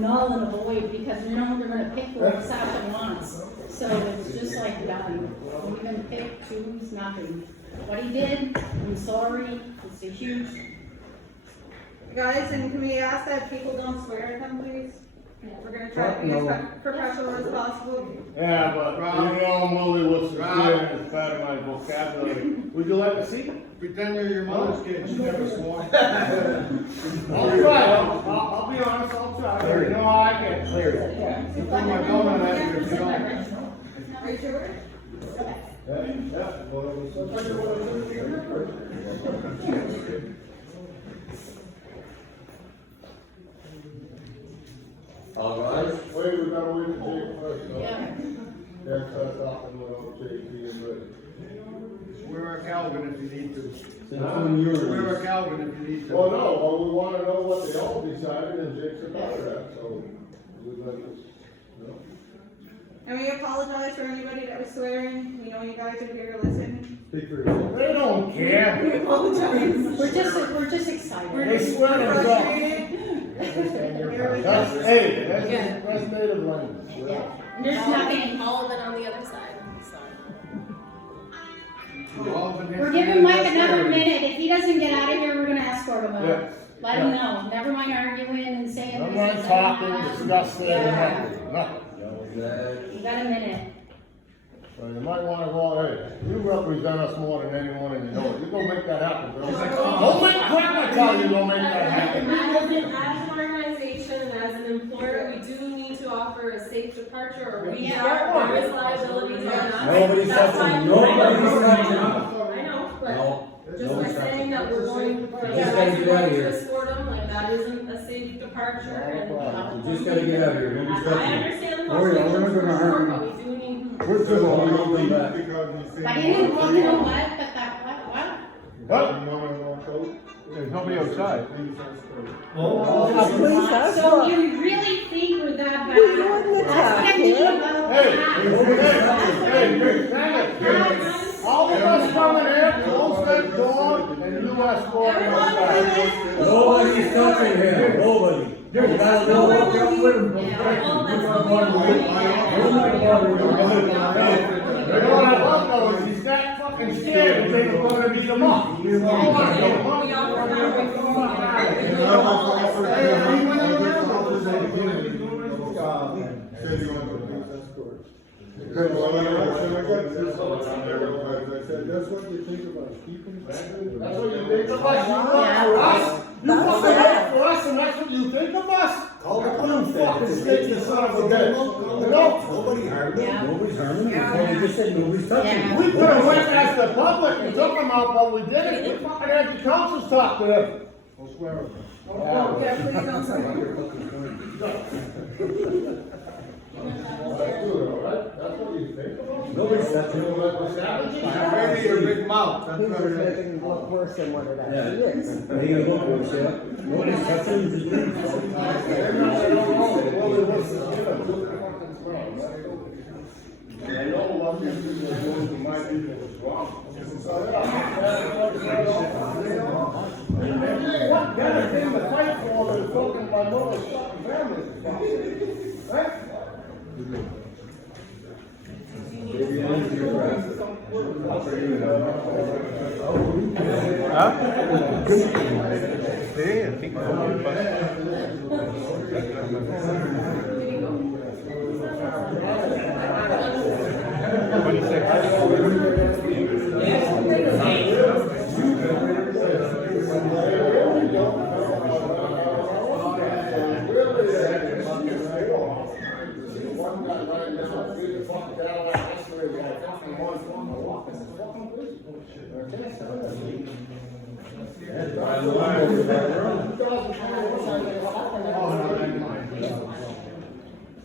null and void because you know they're gonna pick whoever Sasha wants. So it's just like done. We're gonna pick, choose, nothing. What he did, I'm sorry, it's a huge. Guys, and can we ask that people don't swear at them, please? We're gonna try to be as professional as possible. Yeah, but you know, Molly was swearing as part of my vocabulary. Would you like to see? Pretend you're your mother's kid, she never swore. I'll try, I'll be honest, I'll try. You know how I get clear. You put my donut at you if you don't. Are you sure? All right. Wait, we gotta wait for Jake first. though. Yeah. Yeah, so I thought we went over Jake being ready. Wear a Calvin if you need to. Between yours. Wear a Calvin if you need to. Well, no, but we wanna know what they all decided and Jake's about that, so we'd like to, you know. And we apologize for anybody that was swearing. We know you guys are here to listen. Speak for yourself. They don't care. We apologize. We're just excited. They swear themselves. That's, hey, that's native language. Yeah. And there's nothing, All of it on the other side, so. we're giving Mike another minute. If he doesn't get out of here, we're gonna escort him out. Yeah. Let him know. Never mind arguing and saying. I'm this not and talking, that. discussing, Yeah. nothing. You got a minute. So you might wanna go, hey, you represent us more than anyone and you know it. You gonna make that happen, girl. Don't make crap, I tell you, don't make that happen. As an organization and as an employer, we do need to offer a safe departure or we are, there is liability to us. Nobody's That's why touching, I'm- nobody's touching. I know, but No. just by nobody's saying that we're going, for You you just guys gotta to get out of go here. to escort them, like that isn't a safe departure and. You just gotta get out of here, nobody's I touching. understand the Oh, yeah, we're not possibility gonna for harm but we do need. We're just gonna come back. But he didn't, well, you know what, but that, what? What? There's nobody outside. So you really think we're that bad? That's what I mean about Hey, that. hey, all of us coming here, close that door, and you escort them outside. Nobody's touching him, nobody. You gotta know what you're with him. You know what I love though, is he's that fucking scared that they're gonna beat him up. We offer That's what you think about keeping. That's what you think of us, you work for us. You fucking work for us and that's what you think of us? Call the You police. fucking stick the son of a bitch. You know? Nobody harmed him, Yeah. nobody's harming him, Well, we just said nobody's touching Yeah. him. We could have went as the public and took them out, but we didn't. We fucking had the councils talk to them. I'll swear it. Yeah, please don't say. That's good, all right? That's what you think of us? Nobody's touching You him. know, like the savages? Ready your big mouth, that's what it is. Making it look worse than what it Yeah, actually is. are you gonna look for it? Nobody's touching him, just leave. They're not gonna know. Well, it was, you know, fucking wrong, right? I know what you people are doing to my people is wrong. So, what better thing to fight for than fucking my mother's fucking family? Right?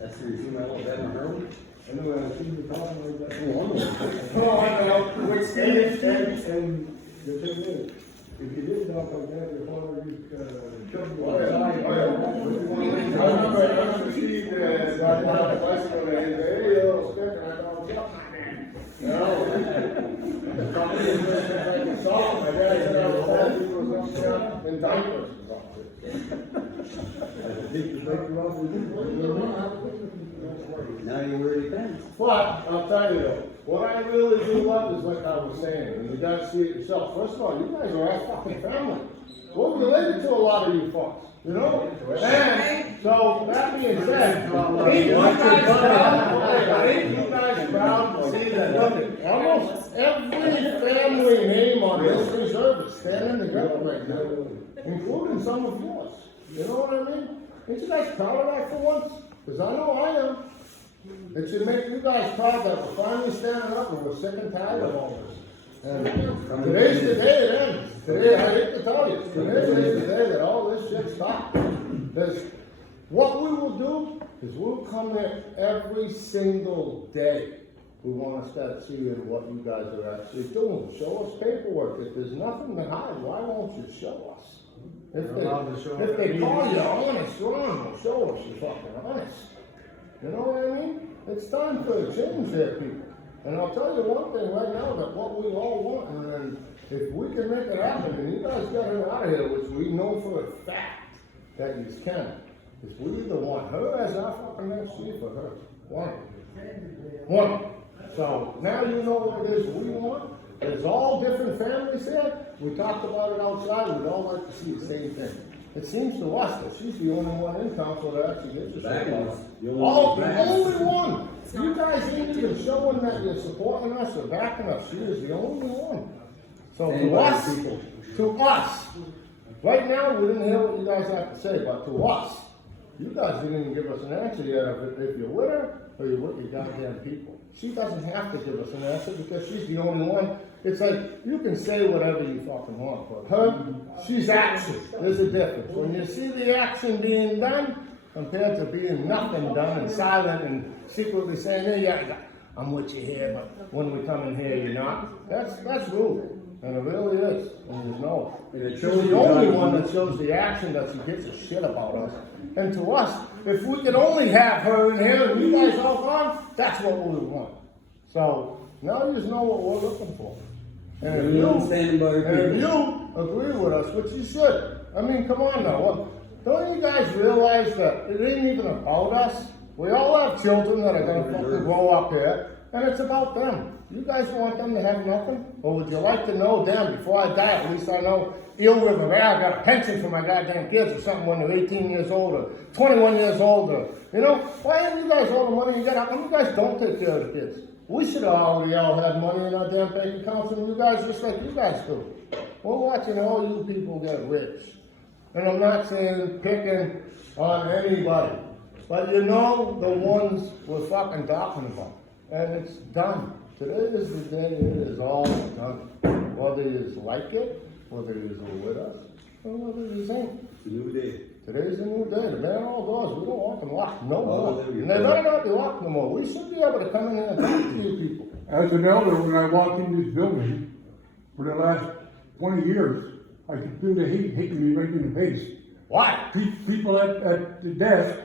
That's the reason I love that heroin. Anyway, I see you talking like that. No, I know. Which And the thing is, if you didn't talk like that, your father used, chuck you. I remember Steve, got on a bicycle and he said, hey, little sticker, I don't know. The company was just like a song, my dad said I was all people was up there in diapers and stuff. Take the breaker off with you. Now you're really fence. But, I'll tell you though, what I really do love is like I was saying, and you guys see it yourself. First of all, you guys are our fucking family. We're related to a lot of you fucks, you know? And, so, that being said, ain't you guys proud to see that almost every family name on this reserve is standing together right now, including some of yours. You know what I mean? Ain't you guys proud of that for once? Because I know I am. It should make you guys proud that we're finally standing up and we're sick and tired of all this. And today's the day it ends. Today, I hate to tell you, today is the day that all this shit stops. Because what we will do is we'll come there every single day. We want to start seeing what you guys are actually doing. Show us paperwork. If there's nothing to hide, why won't you show us? If they call you honest, Ron, well, show us you're fucking honest. You know what I mean? It's time for a change there, people. And I'll tell you one thing right now, that what we all want, and then if we can make it happen, and you guys got her out of here, which we know for a fact that you can, is we either want her as our fucking next chief or her. One. So now you know what it is we want. There's all different families here. We talked about it outside. We'd all like to see the same thing. It seems to us that she's the only one in council that actually gives a shit about us. Oh, the only one. You guys ain't even showing that you're supporting us or backing us. She is the only one. So to us, right now we didn't hear what you guys have to say, but to us, you guys didn't even give us an answer yet if you're with her or you're with your goddamn people. She doesn't have to give us an answer because she's the only one. It's like, you can say whatever you fucking want, but her, she's action. There's a difference. When you see the action being done, compared to being nothing done and silent and secretly saying, hey, yeah, I'm with you here, but when we come in here, you're not. That's rude. And it really is. And you know. She's the only one that shows the action that she gives a shit about us. And to us, if we could only have her in here and you guys all gone, that's what we want. So now you just know what we're looking for. And if you agree with us, which you should, I mean, come on now. Don't you guys realize that it ain't even about us? We all have children that are going to fucking grow up here, and it's about them. You guys want them to have nothing? Or would you like to know them before I die? At least I know Eel River, I got a pension for my goddamn kids or something when they're 18 years old or 21 years old. You know, why have you guys all the money you got? How come you guys don't take care of the kids? We should have already all had money in our damn bank accounts, and you guys just like you guys do. We're watching all you people get rich. And I'm not saying picking on anybody, but you know the ones we're fucking talking about. And it's done. Today is the day it is all done. Whether you like it, whether you're with us, or whether you ain't. It's a new day. Today's a new day. The man all doors. We don't want them locked no more. And they better not be locked no more. We should be able to come in here and talk to you people. As an elder, when I walked in this building, for the last 20 years, I could feel the heat hitting me right in the face. Why? People at the desk,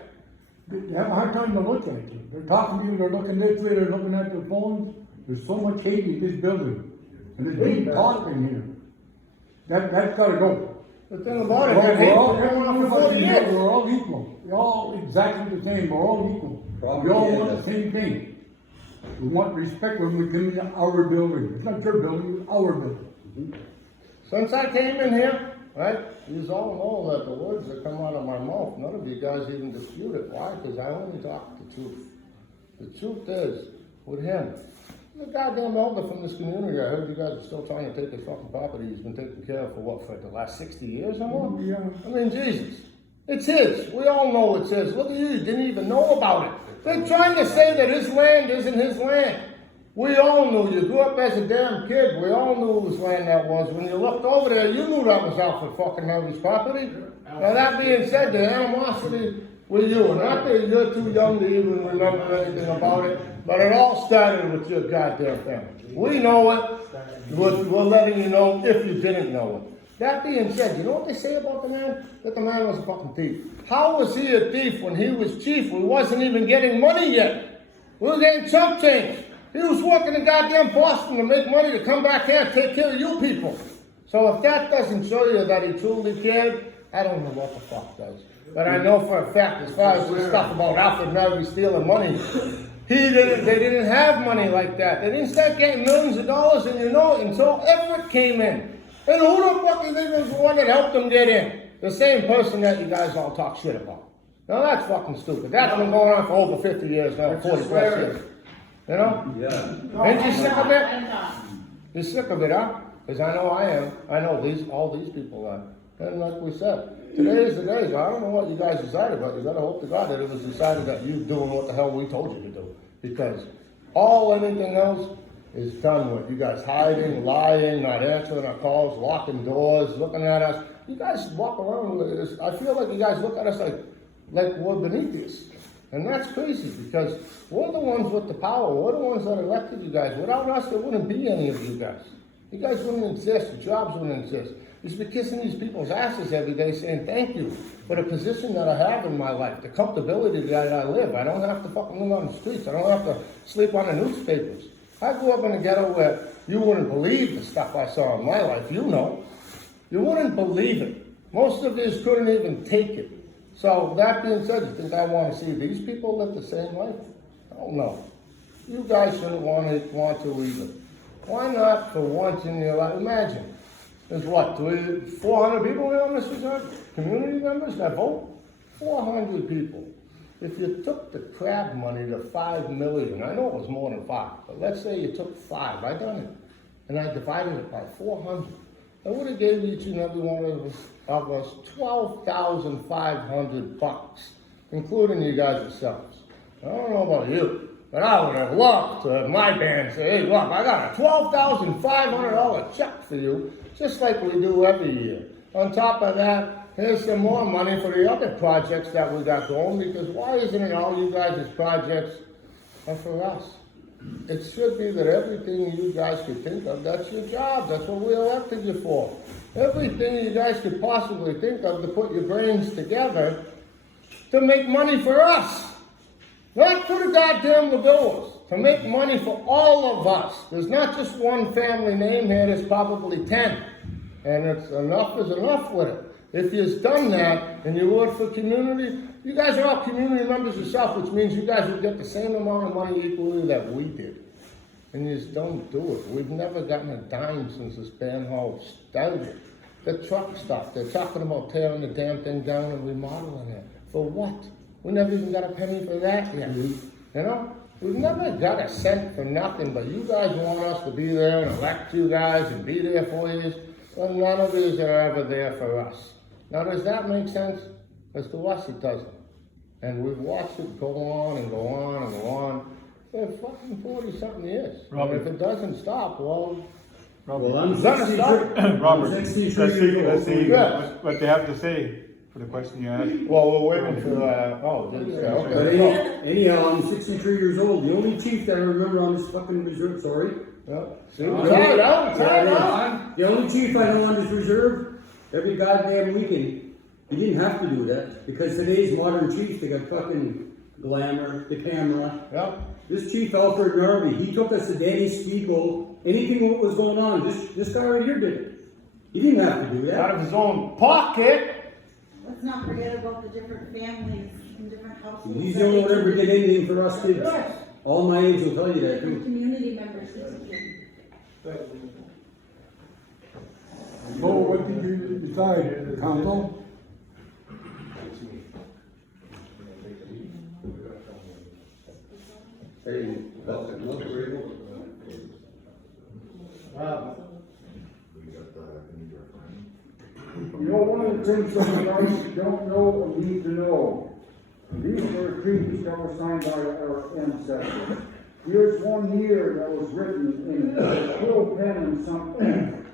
they have a hard time to look at you. They're talking to you, they're looking this way, they're looking at their phones. There's so much hate in this building. And there's deep talk in here. That's gotta go. The thing about it, that hate been going on for 40 years. We're all equal. We're all exactly the same. We're all equal. We all want the same thing. We want respect when we come into our building. It's not your building, it's our building. Since I came in here, right, you all know that the words that come out of my mouth, none of you guys even dispute it. Why? Because I only talk the truth. The truth is, with him, he's a goddamn elder from this community. I heard you guys are still trying to take his fucking property. He's been taken care of for what, for the last 60 years or more? Yeah. I mean, Jesus. It's his. We all know it's his. Look at you didn't even know about it. They're trying to say that his land isn't his land. We all knew. You grew up as a damn kid. We all knew whose land that was. When you looked over there, you knew that was Alfred fucking Harvey's property. Now that being said, the animosity with you, and not that you're too young to even remember anything about it, but it all started with your goddamn family. We know it. We're letting you know if you didn't know it. That being said, you know what they say about the man? That the man was a fucking thief. How was he a thief when he was chief? We wasn't even getting money yet. We were getting chump change. He was working in goddamn Boston to make money to come back here and take care of you people. So if that doesn't show you that he truly cared, I don't know what the fuck does. But I know for a fact, as far as the stuff about Alfred Murray stealing money, they didn't have money like that. They didn't start getting millions of dollars, and you know it, until Everett came in. And who the fuck do you think was the one that helped them get in? The same person that you guys all talk shit about. Now that's fucking stupid. That's been going on for over 50 years now, 40 plus years. You know? Yeah. Ain't you sick of it? And, You're sick of it, huh? Because I know I am. I know all these people are. And like we said, today is the day. I don't know what you guys decided, but you gotta hope to God that it was decided that you doing what the hell we told you to do. Because anything else is done with. You guys hiding, lying, not answering our calls, locking doors, looking at us. You guys walk around with this. I feel like you guys look at us like we're beneath this. And that's crazy because we're the ones with the power. We're the ones that elected you guys. Without us, there wouldn't be any of you guys. You guys wouldn't exist. Your jobs wouldn't exist. You should be kissing these people's asses every day saying thank you for the position that I have in my life, the comfortability that I live. I don't have to fucking live on the streets. I don't have to sleep on the newspapers. I grew up in a ghetto where you wouldn't believe the stuff I saw in my life. You know. You wouldn't believe it. Most of us couldn't even take it. So that being said, you think I want to see these people live the same life? I don't know. You guys shouldn't want to either. Why not for once in your life? Imagine, there's what, 400 people here on this reserve? Community members that vote? 400 people. If you took the crab money to 5 million, I know it was more than 5, but let's say you took 5, I done it, and I divided it by 400. I would have gave each and every one of us $12,500, including you guys yourselves. I don't know about you, but I would have loved to have my band say, hey, look, I got a $12,500 check for you, just like we do every year. On top of that, here's some more money for the other projects that we got going, because why isn't it all you guys' projects are for us? It should be that everything you guys could think of, that's your job. That's what we elected you for. Everything you guys could possibly think of to put your brains together to make money for us. Not for the goddamn Lavillas. To make money for all of us. There's not just one family name here, there's probably 10. And it's enough is enough with it. If you've done that and you work for community, you guys are all community members yourself, which means you guys would get the same amount of money equally that we did. And you just don't do it. We've never gotten a dime since this band hall started. The truck stop, they're talking about tearing the damn thing down and remodeling it. For what? We never even got a penny for that yet. You know? We've never got a cent for nothing, but you guys want us to be there and elect you guys and be there for you. Well, none of you are ever there for us. Now, does that make sense? Because to us, it doesn't. And we've watched it go on and go on and go on for fucking 40-something years. Robert. And if it doesn't stop, well, Well, I'm Gonna 63. stop. Robert, I'm let's 63 see, years let's see old. Yeah. what they have to say for the question you asked. well, we're waiting for, But okay. anyhow, I'm 63 years old. The only chief that I remember on this fucking reserve, sorry. Yeah. See, tied out, tied out. The only chief I know on this reserve, every goddamn weekend, he didn't have to do that, because today's modern chiefs, they got fucking glamour, the camera. Yeah. This chief, Alfred Narby, he took us to Danny Spiegel, anything what was going on, this guy right here did it. He didn't have to do Out that. of his own pocket. Let's not forget about the different families and different households. He's that the only they one who ever took- did anything for us kids. Yes. All my age will tell you that Different too. community members that took in. So what did you decide, council? Hey, You know, one of the things that we guys don't know and need to know, these were treaties that were signed by our ancestors. Here's one year that was written in quill pen and something,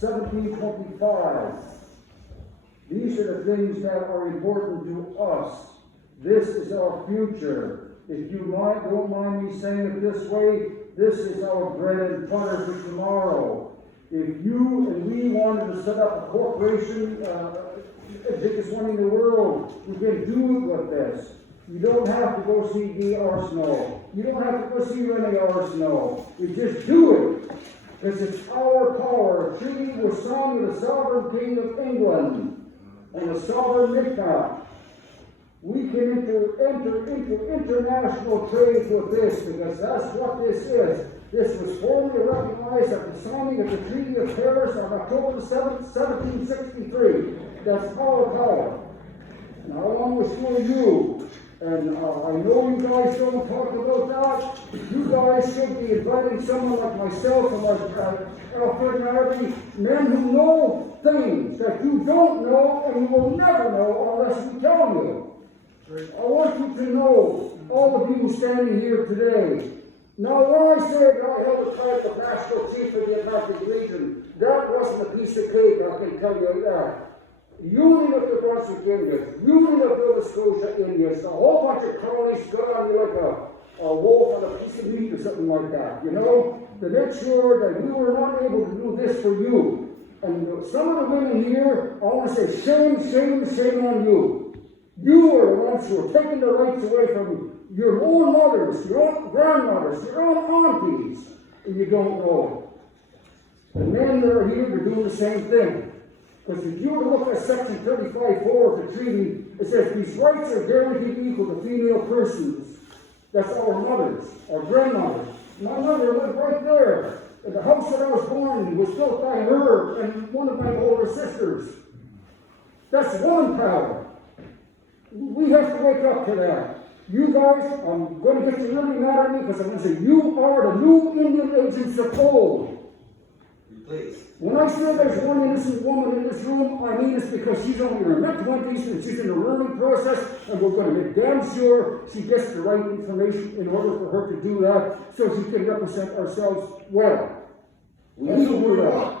1725. These are the things that are important to us. This is our future. If you don't mind me saying it this way, this is our bread and butter for tomorrow. If you and we wanted to set up a corporation, the biggest one in the world, we can do it with this. You don't have to go see Guy Arsenault. You don't have to go see Rene Arsenault. You just do it. Because it's our power. A treaty was signed with the sovereign king of England. on a sovereign midpoint. We can enter into international trade with this, because that's what this is. This was formally recognized at the signing of the Treaty of Paris on October the 7th, 1763. That's our power. And I want to assure you, and I know you guys don't talk about that, you guys should be inviting someone like myself and like Alfred Narby, men who know things that you don't know and you will never know unless we tell you. I want you to know, all of you standing here today, now when I said I held the title of National Chief of the Atlantic Region, that wasn't a piece of cake, I can tell you that. Union of the Brunswick Indians, Union of Nova Scotia Indians, a whole bunch of cronies got on you like a wolf on a piece of meat or something like that, you know, to make sure that we were not able to do this for you. And some of the women here, I want to say shame, shame, shame on you. You are the ones who are taking the rights away from your own mothers, your own grandmothers, your own aunties, and you don't know it. The men that are here, they're doing the same thing. Because if you were to look at Section 35(4) of the treaty, it says these rights are guaranteed equal to female persons. That's our mothers, our grandmothers. My mother lived right there. And the house that I was born in was built by her and one of my older sisters. That's woman power. We have to wake up to that. You guys, I'm going to get you really mad at me because I'm going to say you are the new Indian agents of old. Please. When I say there's one innocent woman in this room, I mean it's because she's only in her mid-20s and she's in a learning process, and we're going to make damn sure she gets the right information in order for her to do that so she can represent ourselves well. We need to do that.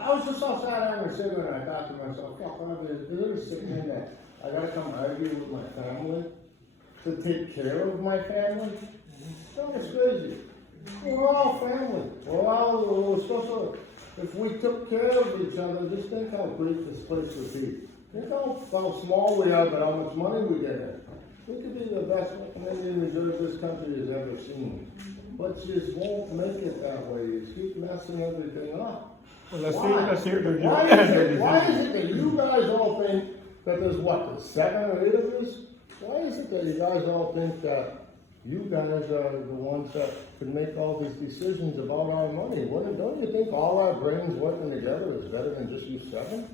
I was just outside having a cigarette and I thought to myself, fuck, there's sitting in that. I gotta come argue with my family to take care of my family. No, it's crazy. We're all family. We're supposed to, if we took care of each other, just think how great this place would be. Think how small we are, but how much money we get in. We could be the best Indian reserve this country has ever seen. But you just won't make it that way. You keep messing everything up. Well, let's hear their Why is it that you guys all think that there's what, 7 or 8 of us? Why is it that you guys all think that you guys are the ones that can make all these decisions about our money? Don't you think all our brains working together is better than just you 7?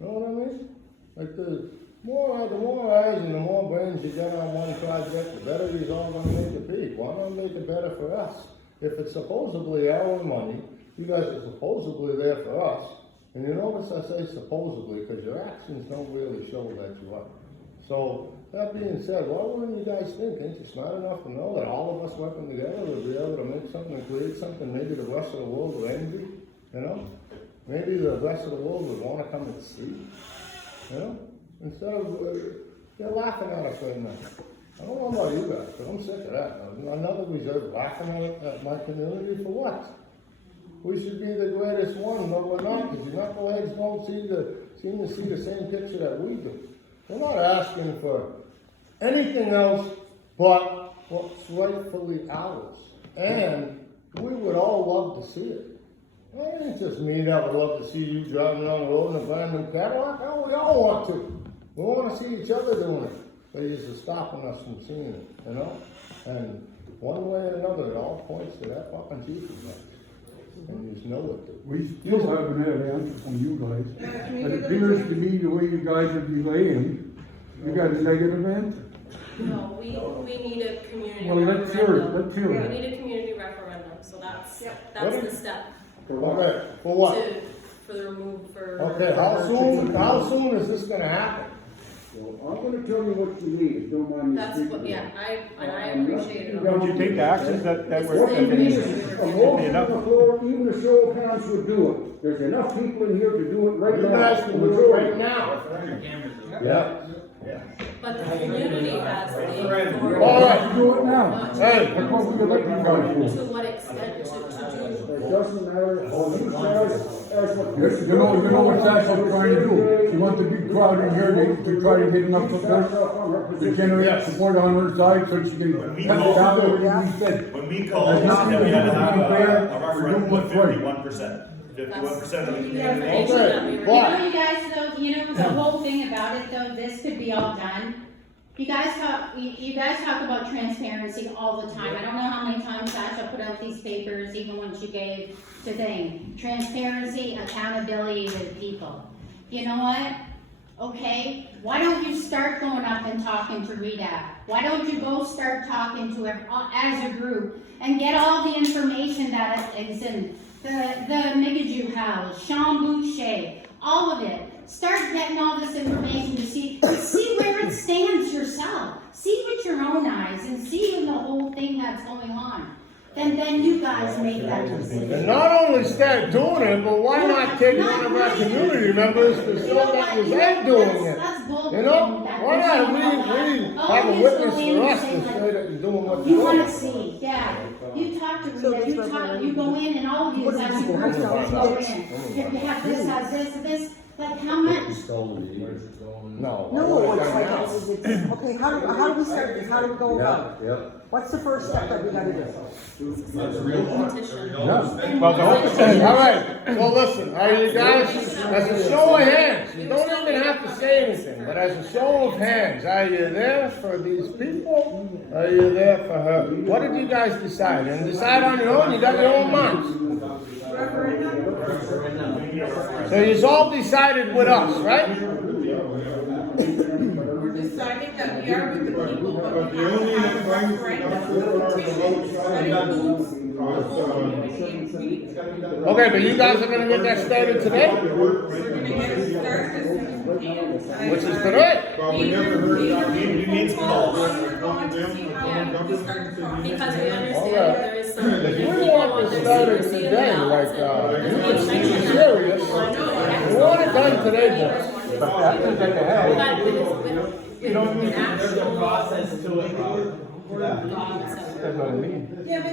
You know what I mean? Like the more eyes and the more brains you get on one project, the better these all gonna make it be. Why not make it better for us? If it's supposedly our money, you guys are supposedly there for us. And you notice I say supposedly because your actions don't really show that you are. So, that being said, why wouldn't you guys think? Ain't you smart enough to know that all of us working together will be able to make something and create something maybe the rest of the world will envy? You know? Maybe the rest of the world would want to come and see. You know? Instead of, they're laughing at us right now. I don't know about you guys, but I'm sick of that. Another reserve laughing at my community for what? We should be the greatest one, but we're not, because your knuckleheads don't seem to see the same picture that we do. We're not asking for anything else but what's rightfully ours. And we would all love to see it. It ain't just me that would love to see you driving down the road in a brand new Cadillac. Hell, we all want to. We want to see each other doing it. But you're just stopping us from seeing it, you know? And one way or another, it all points to that fucking chief of and you just know it. We still haven't had an answer from you guys. It appears to me the way you guys are delaying, you got a negative answer. No, we need a community Well, let's hear it, referendum. let's hear it. We need a community referendum, so that's the step Okay, for what? for the remove for. Okay, how soon is this gonna happen? Well, I'm going to tell you what you need, if you don't mind me That's speaking. what, yeah, I appreciate it. Don't you take the actions that What were you need is taken? a motion on the floor, even a show of hands would do it. There's enough people in here to do it right You now. guys can do it right now. Yeah. But the community has the All authority. right. Do it now. Hey, That's what we would like you guys To to. what extent to It doesn't matter, all you guys, as what. You know what Sasha's trying to do? She wants to be crowded here to try to get enough support, to generate support on her side so she can cut it down to what we said. When we called, we said that we had to have a referendum of 51%. 51% of the community. Okay, You know, you guys, though, you you know, the whole thing about it though, this could be all done. You guys talk about transparency all the time. I don't know how many times Sasha put out these papers, even when she gave the thing. Transparency, accountability to the people. You know what? Okay, why don't you start going up and talking to Rita? Why don't you go start talking to her as a group and get all the information that is in the Migajew House, Sean Boucher, all of it. Start getting all this information to see where it stands yourself. See with your own eyes and see the whole thing that's going on. Then you guys make that decision. And not only start doing it, but why not take one of our community members to show that was them doing it? That's bull. You know, why not we have a witness for us to say that you're doing what You you're wanna doing? see, yeah, you talk to Rita, you go in and all of you as a group, you go in. You have this, like how much? No. No, it's like, okay, how do we start this? How do we go about it? Yeah. What's the first step that we gotta do? All right, well, listen, are you guys, as a show of hands, you don't even have to say anything, but as a show of hands, are you there for these people? Are you there for her? What did you guys decide? And decide on your own, you got your own minds. So you've all decided with us, right? We're deciding that we are with the people, but we have to have a referendum petition that includes the whole community. Okay, but you guys are gonna get that started today? We're gonna get it started as soon as we can. Which is today? Because we understand there is some. If we want to start it today, like, you can seem serious, we want it done today, boys. But that is like a hell. You don't need actual process to it. That's what I mean.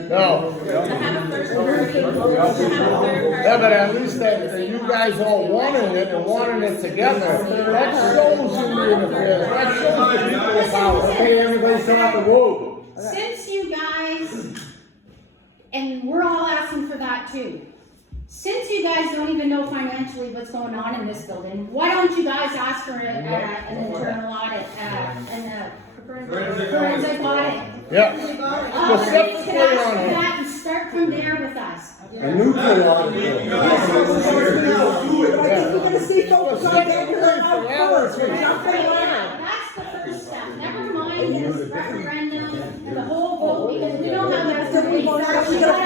No. to have a third party, to have a third Yeah, but at least that you guys all wanted it and wanted it together, that shows Indian affairs, that shows the people of power. Hey, everybody come out the road. Since you guys, and we're all asking for that too, since you guys don't even know financially what's going on in this building, why don't you guys ask for an internal audit, and a forensic audit? Yeah, Specifically specifically ask for on it. that and start from there with us. A neutral audit. We're gonna see folks on there first, we're jumping around. That's the first step, never mind this referendum and the whole vote, because we don't have that. So we gotta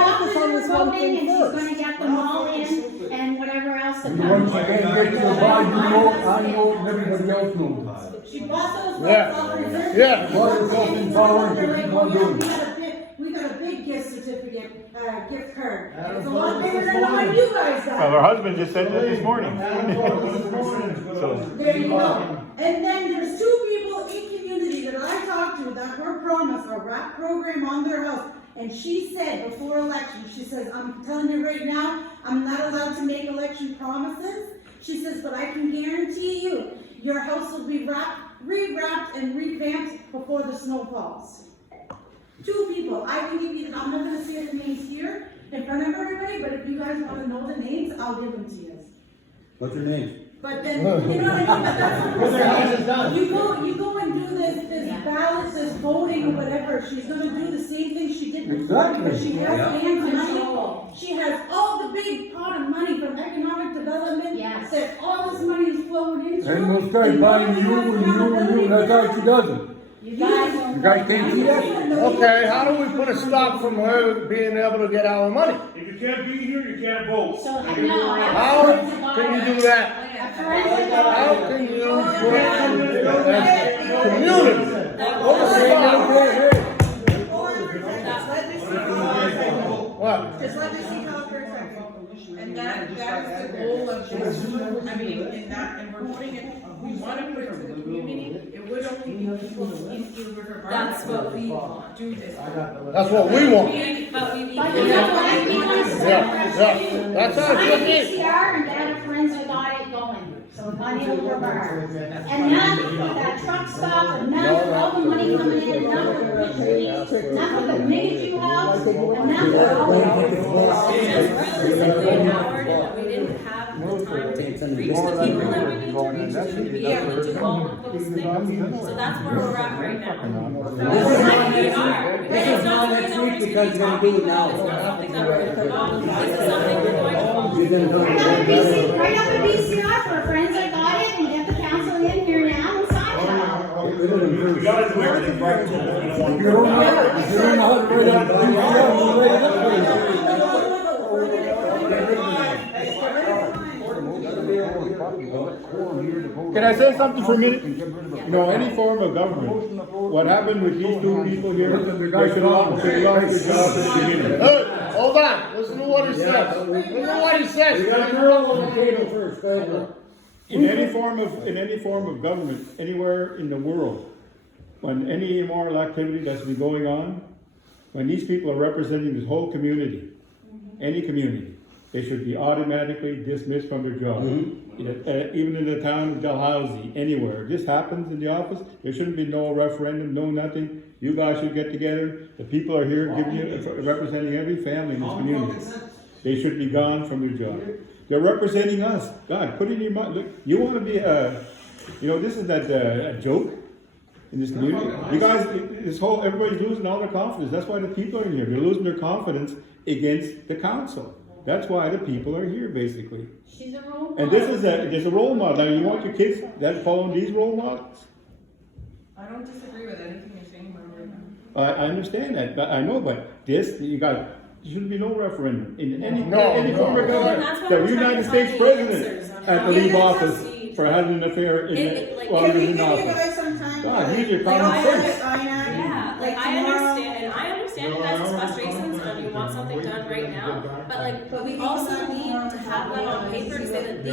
focus on this one Voting, thing and she's first. gonna get them all in, and whatever else that Once comes. you can't get to the bar, you know, I know, and everybody else knows. She bought those Yeah. votes off reserve. Yeah. Water, something, power, and They're like, keep oh, on yeah, doing. we got a big gift certificate, gift card. And it's a lot bigger than the one you guys got. Her husband just said that this morning. There you go. And then there's two people in community that I talked to that were promised a RAP program on their house. And she said before election, she says, I'm telling you right now, I'm not allowed to make election promises. She says, but I can guarantee you, your house will be re-wrapped and revamped before the snow falls. Two people, I can give you, I'm not gonna say the names here in front of everybody, but if you guys wanna know the names, I'll give them to you. What's your name? But then, you know what I mean, but that's what we're saying. You go and do this ballot, this voting or whatever, she's gonna do the same thing she did before, because she has Yeah. hands and money. She has all the big pot of money from economic development, Yes. that all this money is flowing into. And we'll start buying you, that's how she does it. You guys don't. You guys can't see that? Okay, how do we put a stop from her being able to get our money? If you can't be here, you can't vote. So, no. How can you do that? How can you do that as community? What is it? What? Just let me see talk for a second. And that is the goal of this, I mean, in that, and we're putting it, we wanna put it to the community, it would only be people in Eel River. That's what we want. Do this. That's what we want. But we need. But you know what, we want to Yeah, that's how it should be. PCR and get a forensic audit going, so money over bar. Enough with that truck stop, enough with all the money coming in, enough with the rich trees, enough with the Migajew house, enough with all the. It's just realistically, Howard, we didn't have the time to and reach the people that we need to reach, to be able to do all of those things. So that's where we're at right now. This is not next week because we're gonna do it now. It's not something that we're gonna put off, this is something we're going to follow. You're gonna Write talk up a about that. write up a VCR for friends that got it and get the council in here now and sign it all. We gotta do everything right. We don't want You don't know, you don't know how to write out the VCR, you write it up. Can I say something for a minute? You know, any form of government, what happened with these two people here, they should have lost their job in the beginning. Hey, hold on, listen to what he says. Listen to what he says. We got a girl on the table first, go ahead. In any form of government, anywhere in the world, when any immoral activity that's been going on, when these people are representing this whole community, any community, they should be automatically dismissed from their job. Even in the town of Dalhousie, anywhere. If this happens in the office, there shouldn't be no referendum, no nothing. You guys should get together. The people are here giving you, representing every family in this community. They should be gone from their job. They're representing us. God, put it in your mind. Look, you want to be this is a joke in this community. You guys, everybody's losing all their confidence. That's why the people are here. They're losing their confidence against the council. That's why the people are here, basically. She's a role model. And there's a role model. Now, you want your kids that following these role models? I don't disagree with anything you're saying, Mario. I understand that, but I know, but there should be no referendum in any No. form of And government. that's why The we're trying United to States find the president answers on had how to we leave can office proceed. for having an affair while Can he we was in give you office. guys some time? God, use your Like, common I sense. Yeah, like I understand you guys' frustrations and you want something done right now, but we also need to have that on paper to say that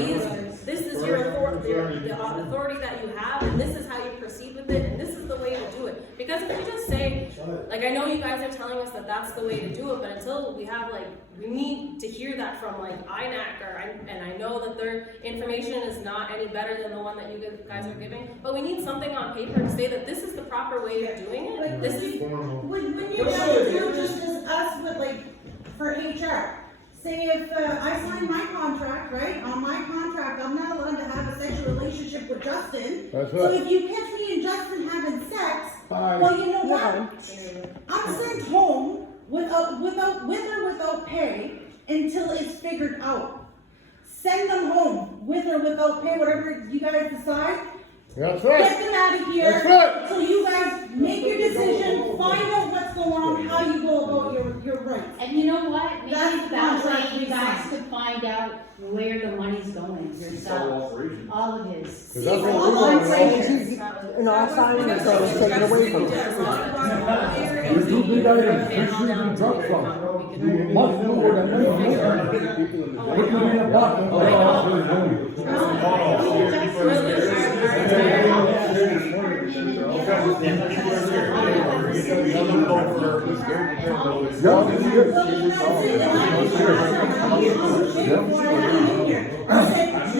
this is your authority, the authority that you have, and this is how you proceed with it, and this is the way to do it. Because if we just say, like, I know you guys are telling us that that's the way to do it, but until we have we need to hear that from INAC and I know that their information is not any better than the one that you guys are giving, but we need something on paper to say that this is the proper way of doing it. Like, This is when you guys do just as us with for HR, say if I sign my contract, right, on my contract, I'm not allowed to have a sexual relationship with Justin. That's So right. if you catch me and Justin having sex, well, you know what? I'm sent home with or without pay until it's figured out. Send them home with or without pay, whatever you guys decide. That's Get right. them out of here. That's right. So you guys make your decision, find out what's going on, how you go about your rights. And you know what? Maybe That's the that contract way we you guys signed. could find out where the money's going yourself. All of his. Because that's what all we want. operations. And all signing is gonna take it away from us. There's two big items, fish and truck stop. You must know where the money is. Put them in a box and put it off to the home.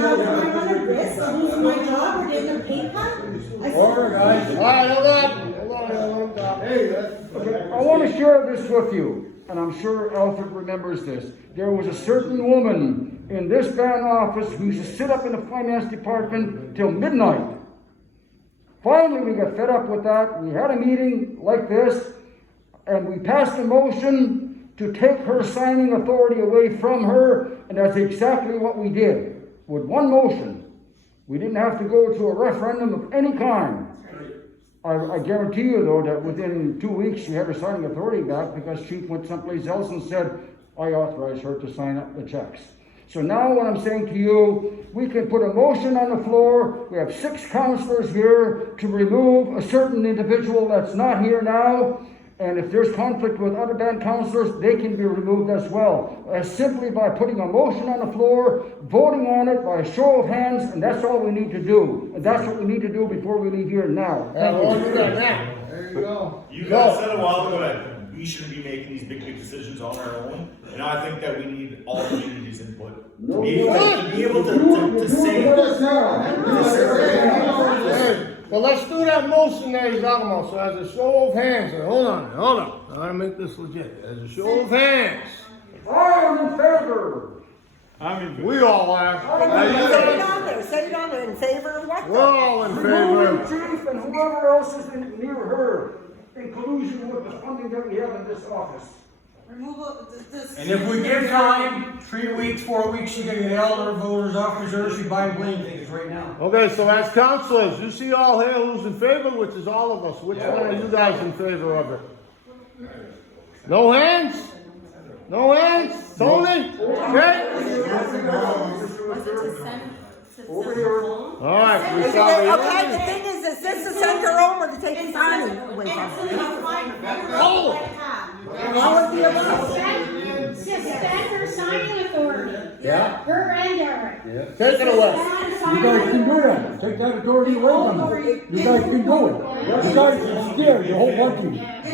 Now, do I run a risk of losing my job or getting a pay cut? Order, guys. All right, hold on. Okay, I want to share this with you, and I'm sure Alfred remembers this. There was a certain woman in this band office who used to sit up in the finance department till midnight. Finally, we got fed up with that. We had a meeting like this, and we passed a motion to take her signing authority away from her, and that's exactly what we did. With one motion. We didn't have to go to a referendum of any kind. I guarantee you, though, that within 2 weeks she had her signing authority back because Chief went someplace else and said, I authorized her to sign up the checks. So now what I'm saying to you, we can put a motion on the floor. We have 6 councillors here to remove a certain individual that's not here now. And if there's conflict with other band councillors, they can be removed as well. Simply by putting a motion on the floor, voting on it by a show of hands, and that's all we need to do. And that's what we need to do before we leave here now. Yeah, Thank well, you. do that now. There you go. You guys said a while ago that we shouldn't be making these big decisions on our own, and I think that we need all communities' input. To be able to say. Hey, well, let's do that motion there he's talking about. So as a show of hands, hold on. I gotta make this legit. As a show of hands. All in favor? I'm in. We all are. Say it on there, say it on there, in favor of what? We're all in Remove favor. the chief and whoever else is near her in collusion with the funding that we have in this office. Removal, this. And if we give time, 3 weeks, 4 weeks, she can get elder voters off reserve, she buy plane tickets right now. Okay, so as councilors, you see all here who's in favor, which is all of us. Which one are you guys in favor of it? No hands? No hands? Tony? Okay? Was it to send Over here. home? All right, we Is it, saw okay, you. the thing is this to send her home or to take the sign away from her? Oh! All of the above. Suspend her signing authority, Yeah? her and Eric. Take it away. Suspend You guys can signing do that, take that authority away from them. You guys can do it. You guys are scared, you're a whole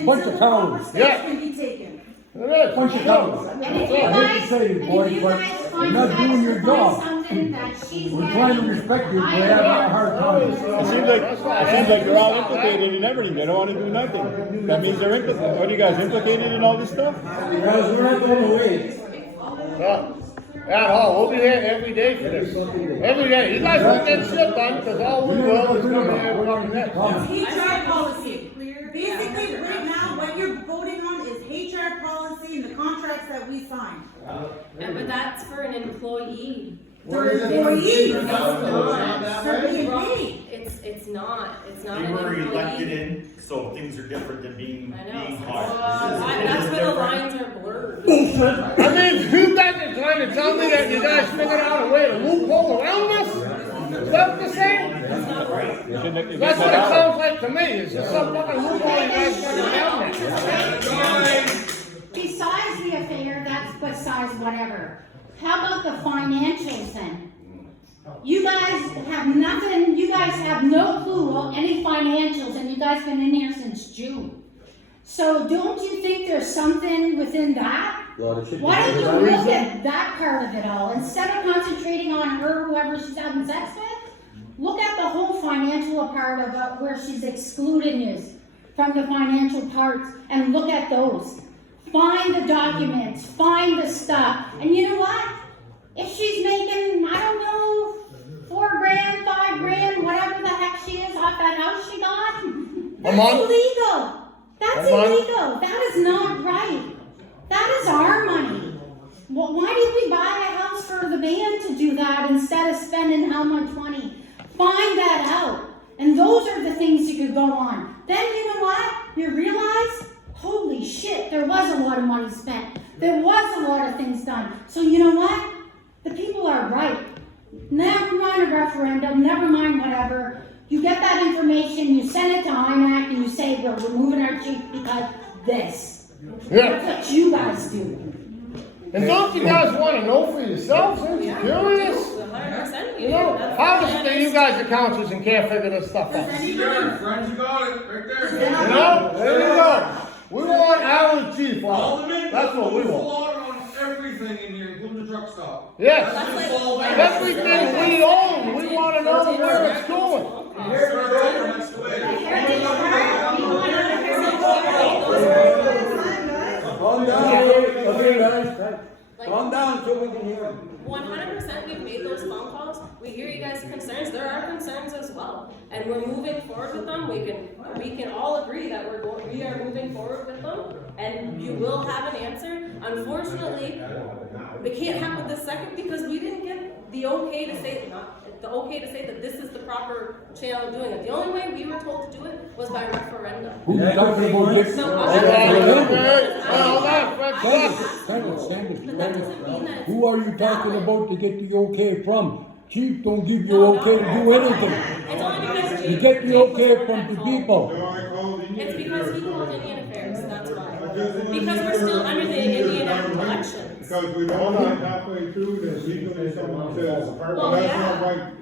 bunch of cowards. Yeah. Can be taken. It is. Bunch of cowards. And if you I hate guys, to say it, and boys, if you but guys you're find not doing your job. something that she's We're trying to respect you, we're having a hard time. It seems like they're all implicated in everything. They don't want to do nothing. That means they're implicated. What are you guys implicated in all this stuff? Because we're not going away. At all, we'll be here every day for this. Every day. You guys won't get shit done, because all we will is come here and come next. HR policy. Basically, right now, what you're voting on is HR policy and the contracts that we sign. Yeah, but that's for an employee. They're employees. It's not. They're being paid. It's not They an were elected employee. in, so things are different than being I know. hired. That's where the lines are blurred. I mean, you guys are trying to tell me that you guys figured out a way to loophole around this? Is that what you're saying? That's what it sounds like to me. It's just some fucking loophole you guys figured around there. Besides the affair, that's besides whatever. How about the financials then? You guys have nothing, you guys have no clue of any financials, and you guys been in here since June. So don't you think there's something within that? Well, it should be. Why don't you look at that part of it all, instead of concentrating on her, whoever she's having sex with? Look at the whole financial part of where she's excluding you from the financial parts, and look at those. Find the documents, find the stuff, and you know what? If she's making, I don't know, $4,000, $5,000, whatever the heck she is off that house she got, that's month? illegal. That's A month? illegal. That is not right. That is our money. Well, why did we buy a house for the band to do that instead of spending how much money? Find that out. And those are the things you could go on. Then you know what? You realize, holy shit, there was a lot of money spent. There was a lot of things done. So you know what? The people are right. Never mind a referendum, never mind whatever. You get that information, you send it to IMAC, and you say, we're removing our chief because this. Yeah. That's what you guys do. And don't you guys want to know for yourselves? Aren't you curious? 100% You know, how is it that you guys are councils and can't figure this stuff out? Does anybody? Friends, you got it, right there. You know, there you go. We want Alan Chief on. That's what we want. Water on everything in here, including the truck stop. Yes. That's like- Everything we own, we want to know where it's going. That's the way. Calm down, okay, guys, calm down so we can hear them. 100% we've made those phone calls. We hear you guys' concerns. There are concerns as well. And we're moving forward with them. We can all agree that we are moving forward with them. And you will have an answer. Unfortunately, we can't have it this second because we didn't get the okay to say that this is the proper channel of doing it. The only way we were told to do it was by referendum. Who you talking about, Dick? No, Stand it. But that doesn't mean that it's Who are you talking valid. about to get the okay from? Chief don't give you No, okay to do anything. It's only because You Chief- get the Chief okay was from at the fault. people. It's because he called Indian Affairs, that's why. Because we're still under the Indian Act elections. Because we don't know halfway through this, legally someone says, Well, that's yeah. not right.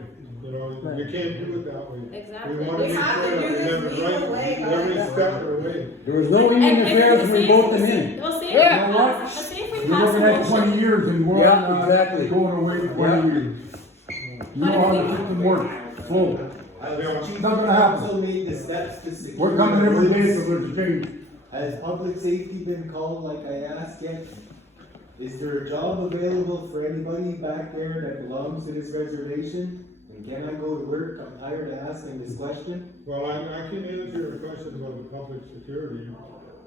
You know, you can't do it that way. Exactly. We want to We make have sure to do that we this have it legal way, right, every guys. step of the way. There was no Indian affairs when we brought them in. Well, say if Yeah. we pass, but say if we You're pass a looking at 20 motion. years and we're Yeah, exactly. going away 20 years. You know how the system works, slow. It's not gonna happen. Made the steps to secure We're coming every day the for there's change. Has public safety been called like I asked yet? Is there a job available for anybody back there that belongs to this reservation? And can I go to work? I'm tired of asking this question. Well, I can answer your question about the public security,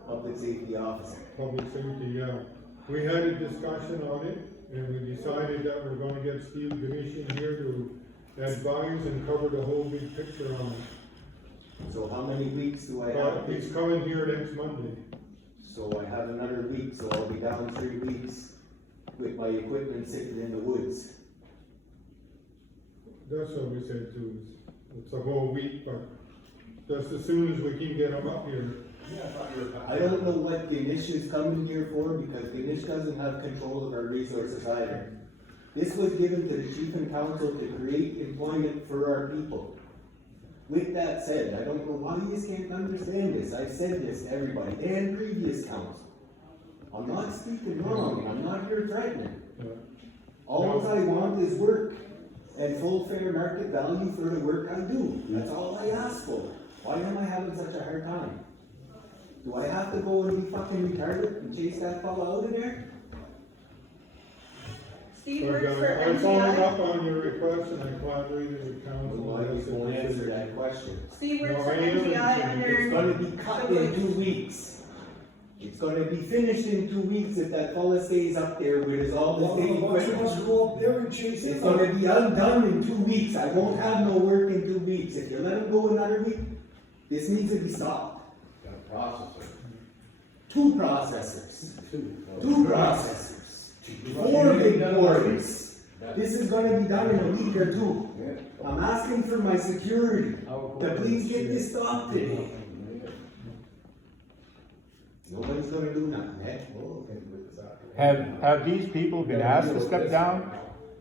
Public safety officer. public safety, yeah. We had a discussion on it, and we decided that we're gonna get Steve Ganeshan here to advise and cover the whole big picture on it. So how many weeks do I have? But he's coming here next Monday. So I have another week, so I'll be down 3 weeks with my equipment sitting in the woods. That's what we said too, it's a whole week, but just as soon as we can get him up here. I don't know what Ganesh is coming here for, because Ganesh doesn't have control of our resources either. This was given to the chief and council to create employment for our people. With that said, I don't know why you can't understand this. I've said this to everybody and previous council. I'm not speaking wrong, and I'm not here threatening. All I want is work and full fair market value for the work I do. That's all I ask for. Why am I having such a hard time? Do I have to go and be fucking retarded and chase that fella out of there? Steve But, works for I'm following MTI. up on your request, and I collaborated with council. Why you won't answer that question? Steve works No, for I am MTI It's under. gonna be cut in 2 weeks. It's gonna be finished in 2 weeks if that fella stays up there with his all this big equipment. go up there and chase It's gonna be undone in 2 weeks. I won't have no work in 2 weeks. If you let him go another week, this needs to be stopped. Two processors. Two processors. 4 big quarries. This is gonna be done in a week or 2. I'm asking for my security to please get this stopped today. Nobody's gonna do nothing, eh? Have these people been asked to step down?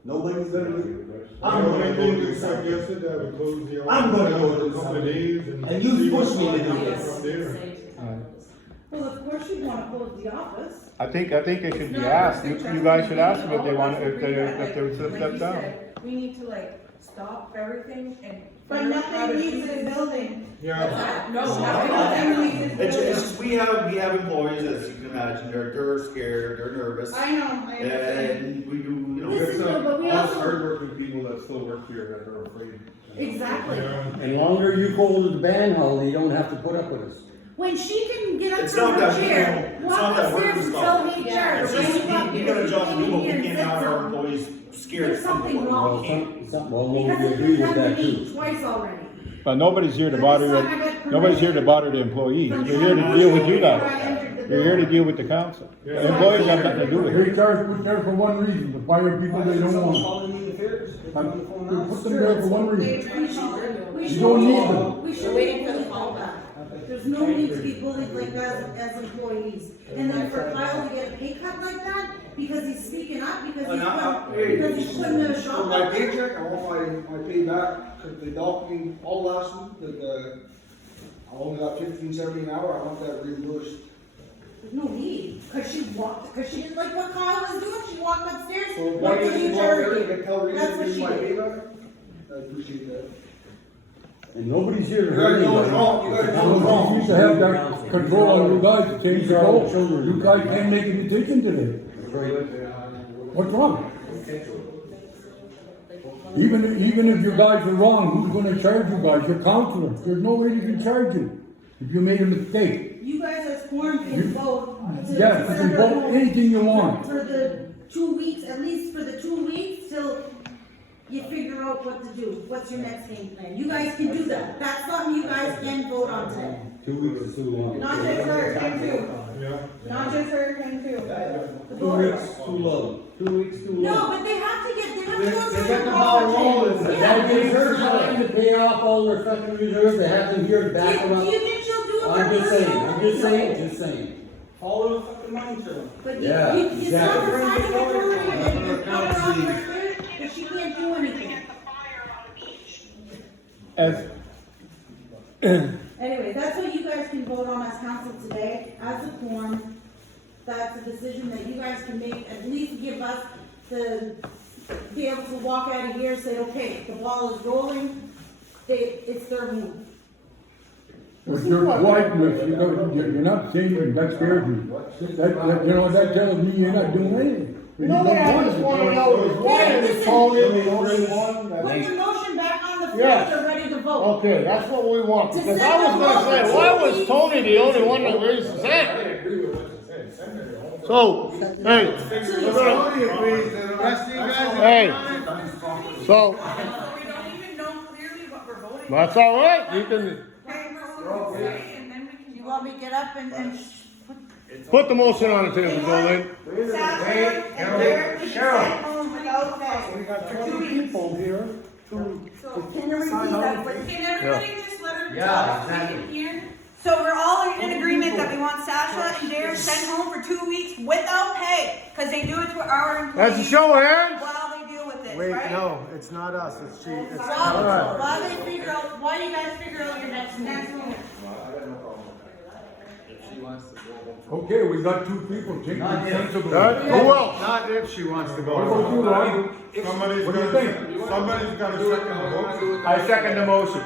Nobody's gonna do. The I'm only gonna thing go do you something. suggested that would close the office I'm gonna down go for do a couple of something. days And you people pushed me to do find out this. from there. Well, of course you'd wanna close the office. I think they should be asked, you guys should ask them if they want, if they would step down. We need to like stop everything and. But figure out how to nothing do leaves the this. building. Yeah, No, Nothing leaves the It's building. just, we have employees, as you can imagine, they're scared, they're nervous. I know, I understand. And we do, you know. Listen, but we also, hardworking people that still work here that are afraid. exactly. yeah. And longer you go to the band hall, you don't have to put up with us. When she can get up It's from not her that we chair, can't- it's walk not that we're upstairs and responsible. tell HR, It's raise just, up, you got a job to do, but we and can't sit have our down. employees scared. There's something of wrong. what we can't. Well, Because we it's agree been with done that to me too. twice already. But nobody's here to But bother this time I got nobody's here to permission bother the employees, from you're here to Sean deal with you before I guys. entered the You're here to building. deal with the council. The Yeah. employees have nothing to do with it. HR's put there for one reason, to fire people they don't want. calling me the fairs? They put them there for one reason. We You should don't be- need them. We should We're waiting be for the bullied call like back. that. There's no need to be bullied like that as employees. And then for Kyle to get a pay cut like that, because he's speaking up, because he's putting a For shop my up there. paycheck, I want my pay back, cause they docked me all last week, I only got $15.70 an hour, I want that reimbursed. There's no need, cause she didn't like what Kyle was doing, she walked upstairs, So why what didn't did you you go out there charge? and tell Rita That's to what give she me my did. pay back? I appreciate that. And nobody's here to You hurt guys know anybody. it's wrong, you guys know it's You wrong. used to have that control on you guys to change the code. You guys can't make a decision today. What's wrong? Even if you guys are wrong, who's gonna charge you guys? Your counselor. There's nobody can charge you if you made a mistake. You guys as quorum can vote. to Yes, you can send her vote home anything you want. For the 2 weeks, at least for the 2 weeks, till you figure out what to do. What's your next game plan? You guys can do that. That's something you guys can vote on today. 2 weeks is too long. Not just her, him too. Yeah. Not just her, him too. The 2 voters. weeks too long. 2 weeks too long. No, but they have to go They through get the ball rolling. That gives her time to pay off all their fucking reserves, they have them here to back them Do up. you think she'll do it for I'm just saying, herself? just saying. Follow the fucking money trail. But Yeah, it's not exactly. deciding authority and you're coming off her clear, that she can't do anything. As, Anyway, that's what you guys can vote on as council today, as a quorum. That's a decision that you guys can make, at least give us the, be able to walk out of here and say, okay, the ball is rolling, it's their move. With your quietness, you're not saying, that scares me. That, you know, that tells me you're not doing anything. You know what I just wanna know is why is Tony the only one Put that... the motion back on the floor, Yeah. they're ready to vote. Okay, that's what we want, To because send I was them gonna say, over why to was the- Tony the only one that raised his hand? So, hey, Tony agrees, and the rest of you guys. hey, so, We don't even know clearly what we're voting. that's all right, you can And then we can. You want me to get up and put the motion on the table, Jolene. Saturday, and they're sent home without pay. We got two people here, two. So can you repeat that, please? Can everybody just let her Yeah, talk, we exactly. can hear? So we're all in agreement that we want Sasha and Jared sent home for 2 weeks without pay, because they do it to our That's a employees show of hands. while they deal with this, Wait, right? no, it's not us, it's she, it's. Rob, why do you guys figure out your next move? Okay, we got two people, take it sensible. Who else? Not if she wants to What about you, go. Rob? Somebody's What do you gotta, think? somebody's gotta second the vote. I second the motion.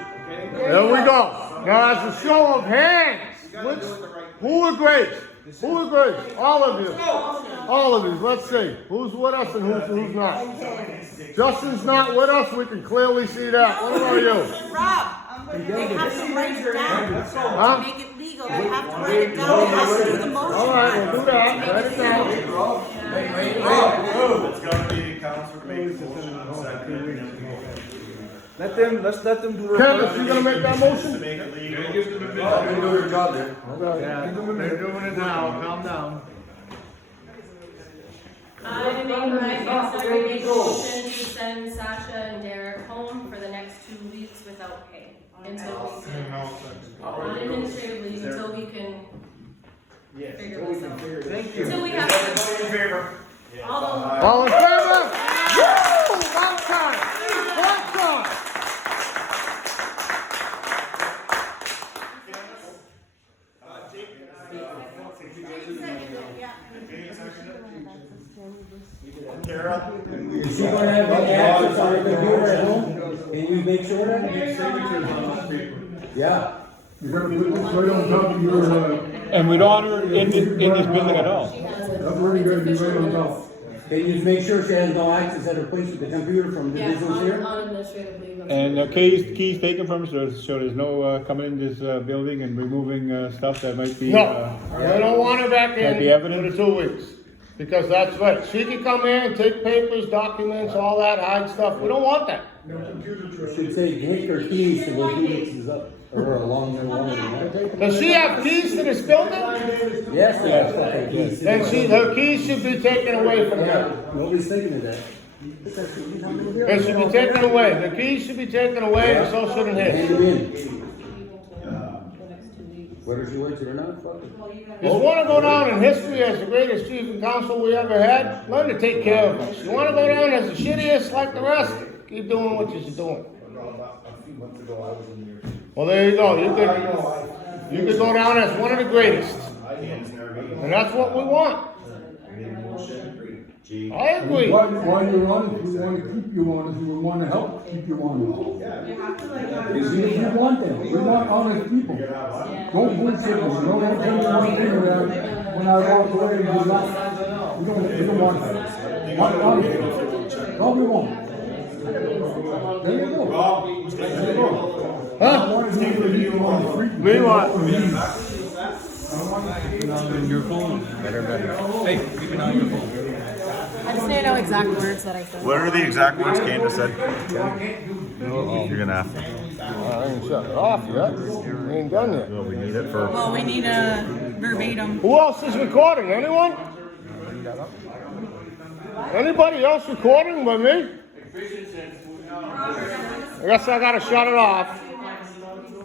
There we go. Now, it's a show of hands. Who agrees? Who agrees? All of you. All of you. Let's see. Who's with us and who's not? Justin's not with us. We can clearly see that. What about you? Rob, they have to write it down Huh? to make it legal. They have to write it down. They have to do the motion. All right, we'll do that. Write it down. It's gonna be council make a motion on second. Let's let them do their. Candace, you gonna make that To motion? make it legal. They do their job there. Okay. They're doing it now, calm down. I make a motion to send Sasha and Derek home for the next 2 weeks without pay. Until we can, on administrative leave, until we can figure this out. Thank you. Until we have. Everybody in favor? All the. All in favor? Woo! About time. About time. Tara? Is she gonna have any access on her computer at home? Can you make sure that? Yeah. You're gonna put this right on top of your, And we don't want her in this building at all. that's where you're gonna be right on top. Can you make sure she has no access at her place with the computer from the Yeah, business here? on administrative leave. And keys taken from her, so there's no coming in this building and removing stuff that might be. No, we don't want her back in Might be for evidence. the 2 weeks. Because that's right. She can come in and take papers, documents, all that, hide stuff. We don't want that. Should say take her keys to go 2 weeks is up, or along the line. Does she have keys to this building? Yes, yes, okay, keys. Then her keys should be taken away from her. Nobody's thinking of that. They should be taken away. The keys should be taken away and so shouldn't Hand his. them in. Whether she works it or not, fuck it. You wanna go down in history as the greatest chief and counsel we ever had? Learn to take care of us. You wanna go down as the shittiest like the rest? Keep doing what you're doing. A few months ago, I was in here. Well, there you go. You could go down as one of the greatest. And that's what we want. I agree. While you're honest, we wanna keep you honest, we wanna help keep you honest. We want that, we want honest people. Don't bullshit us, don't tell me one thing when I walk away and you laugh. We don't want that. Want honest people. All we want. There you go. There you go. I Huh? wanna be able to leave you on the street. Me what? Your phone. I just need to know exact words that I said. What are the exact words Candace said? You're gonna have to. I ain't shut it off yet. We ain't done yet. Well, we need it for. Well, we need a verbatim. Who else is recording? Anyone? Anybody else recording but me? I guess I gotta shut it off.